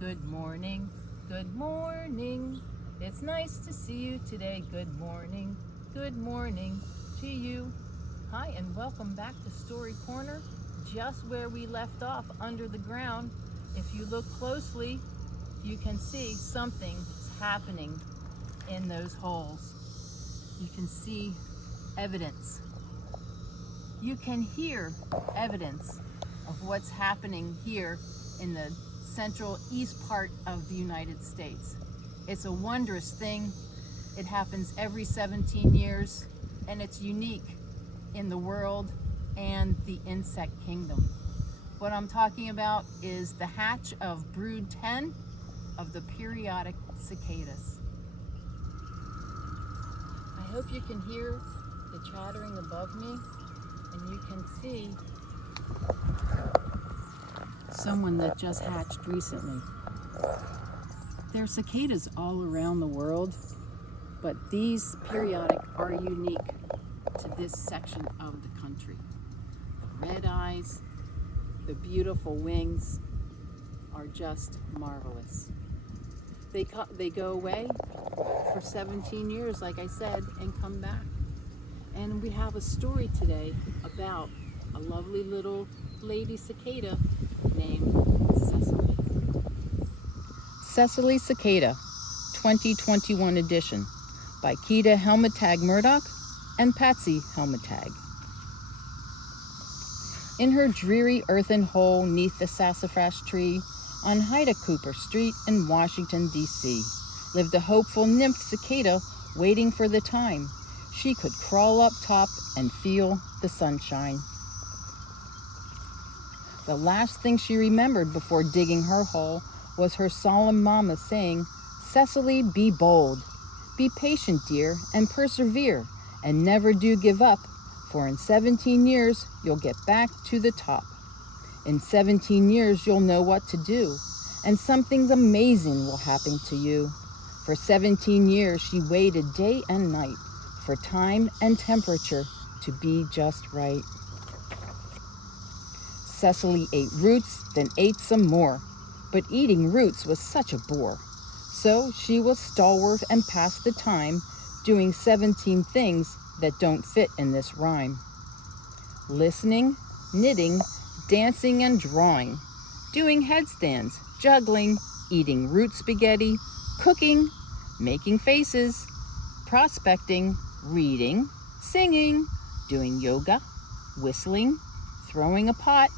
Good morning, good morning. It's nice to see you today. Good morning to you. Hi, and welcome back to Story Corner, just where we left off under the ground. If you look closely, you can see something is happening in those holes. You can see evidence. You can hear evidence of what's happening here in the central east part of the United States. It's a wondrous thing. It happens every 17 years, and it's unique in the world and the insect kingdom. What I'm talking about is the hatch of brood 10 of the periodic cicadas. I hope you can hear the chattering above me, and you can see someone that just hatched recently. There are cicadas all around the world, but these periodic are unique to this section of the country. The red eyes, the beautiful wings are just marvelous. They go away for 17 years, like I said, and come back. And we have a story today about a lovely little lady cicada named Cecily. Cecily Cicada, 2021 edition, by Helmetag Murdock and Patsy Helmetag. In her dreary earthen hole neath the sassafras tree on Hyda Cooper Street in Washington, D.C., lived a hopeful nymph cicada waiting for the time she could crawl up top and feel the sunshine. The last thing she remembered before digging her hole was her solemn mama saying, "Cecily, be bold. Be patient, dear, and persevere, and never do give up, for in 17 years you'll get back to the top. In 17 years you'll know what to do, and something amazing will happen to you." For 17 years she waited day and night for time and temperature to be just right. Cecily ate roots, then ate some more, but eating roots was such a bore. So she was stalwart and passed the time doing 17 things that don't fit in this rhyme. Listening, knitting, dancing and drawing, doing headstands, juggling, eating root spaghetti, cooking, making faces, prospecting, reading, singing, doing yoga, whistling, throwing a pot,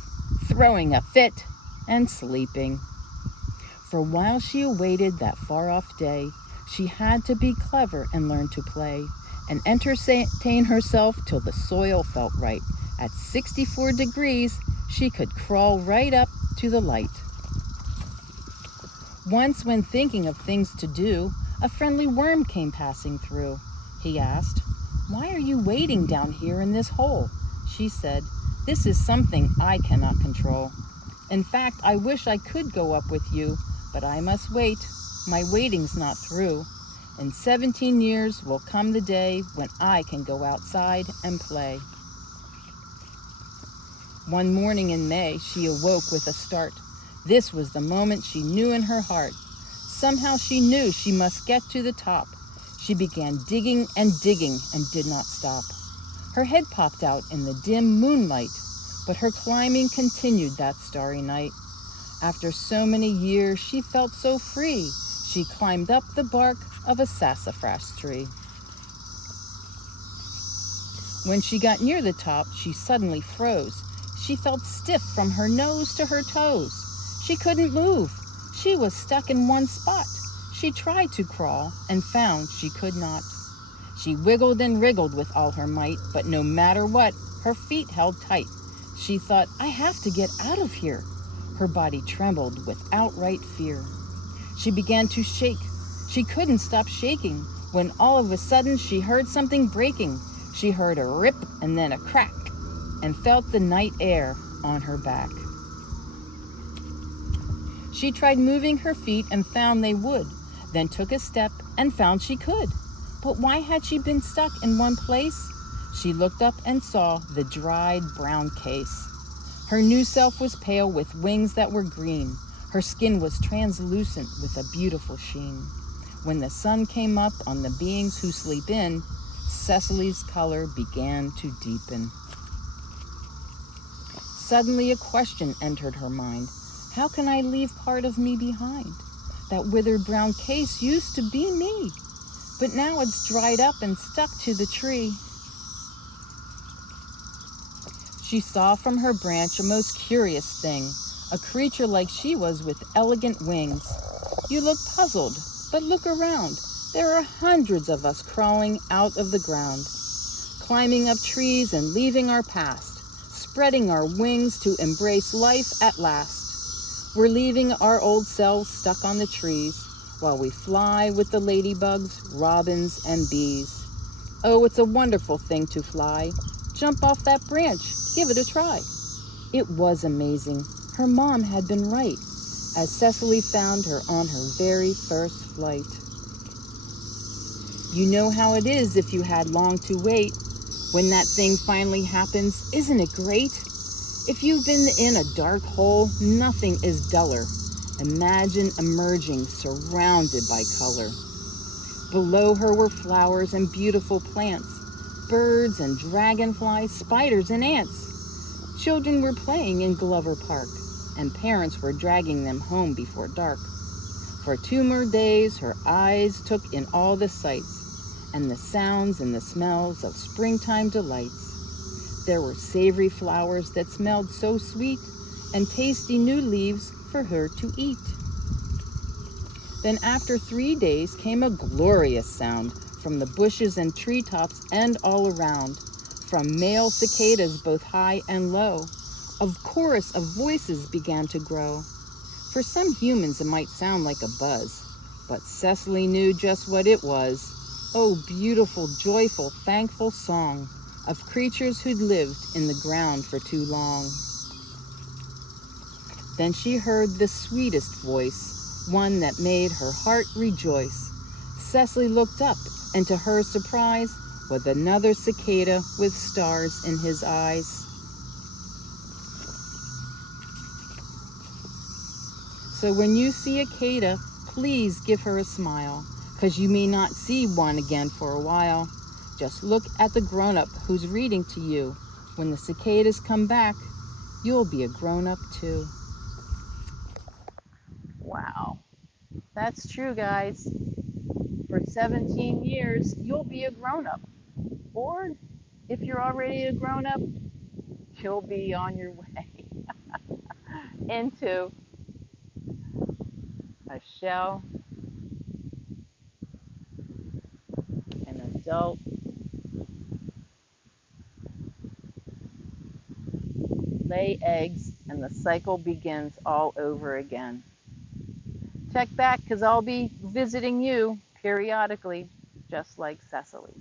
throwing a fit, and sleeping. For while she awaited that far-off day, she had to be clever and learn to play, and entertain herself till the soil felt right. At 64 degrees, she could crawl right up to the light. Once, when thinking of things to do, a friendly worm came passing through. He asked, "Why are you waiting down here in this hole?" She said, "This is something I cannot control. In fact, I wish I could go up with you, but I must wait. My waiting's not through. In 17 years will come the day when I can go outside and play." One morning in May, she awoke with a start. This was the moment she knew in her heart. Somehow she knew she must get to the top. She began digging and did not stop. Her head popped out in the dim moonlight, but her climbing continued that starry night. After so many years, she felt so free. She climbed up the bark of a sassafras tree. When she got near the top, she suddenly froze. She felt stiff from her nose to her toes. She couldn't move. She was stuck in one spot. She tried to crawl and found she could not. She wiggled and wriggled with all her might, but no matter what, her feet held tight. She thought, "I have to get out of here." Her body trembled with outright fear. She began to shake. She couldn't stop shaking when all of a sudden she heard something breaking. She heard a rip and then a crack and felt the night air on her back. She tried moving her feet and found they would, then took a step and found she could. But why had she been stuck in one place? She looked up and saw the dried brown case. Her new self was pale with wings that were green. Her skin was translucent with a beautiful sheen. When the sun came up on the beings who sleep in, Cecily's color began to deepen. Suddenly a question entered her mind. How can I leave part of me behind? That withered brown case used to be me, but now it's dried up and stuck to the tree. She saw from her branch a most curious thing, a creature like she was with elegant wings. You look puzzled, but look around. There are hundreds of us crawling out of the ground, climbing up trees and leaving our past, spreading our wings to embrace life at last. We're leaving our old selves stuck on the trees while we fly with the ladybugs, robins, and bees. Oh, it's a wonderful thing to fly. Jump off that branch, give it a try. It was amazing. Her mom had been right, as Cecily found her on her very first flight. You know how it is if you had long to wait. When that thing finally happens, isn't it great? If you've been in a dark hole, nothing is duller. Imagine emerging surrounded by color. Below her were flowers and beautiful plants, birds and dragonflies, spiders and ants. Children were playing in Glover Park, and parents were dragging them home before dark. For 2 more days, her eyes took in all the sights, and the sounds and the smells of springtime delights. There were savory flowers that smelled so sweet, and tasty new leaves for her to eat. Then after 3 days came a glorious sound from the bushes and treetops and all around, from male cicadas both high and low. A chorus of voices began to grow. For some humans it might sound like a buzz, but Cecily knew just what it was. Oh, beautiful, joyful, thankful song of creatures who'd lived in the ground for too long. Then she heard the sweetest voice, one that made her heart rejoice. Cecily looked up, and to her surprise, was another cicada with stars in his eyes. So when you see a cicada, please give her a smile, 'cause you may not see one again for a while. Just look at the grown-up who's reading to you. When the cicadas come back, you'll be a grown-up too. Wow, that's true, guys. For 17 years, you'll be a grown-up. Or if you're already a grown-up, you'll be on your way into a shell, an adult, lay eggs, and the cycle begins all over again. Check back, because I'll be visiting you periodically, just like Cecily.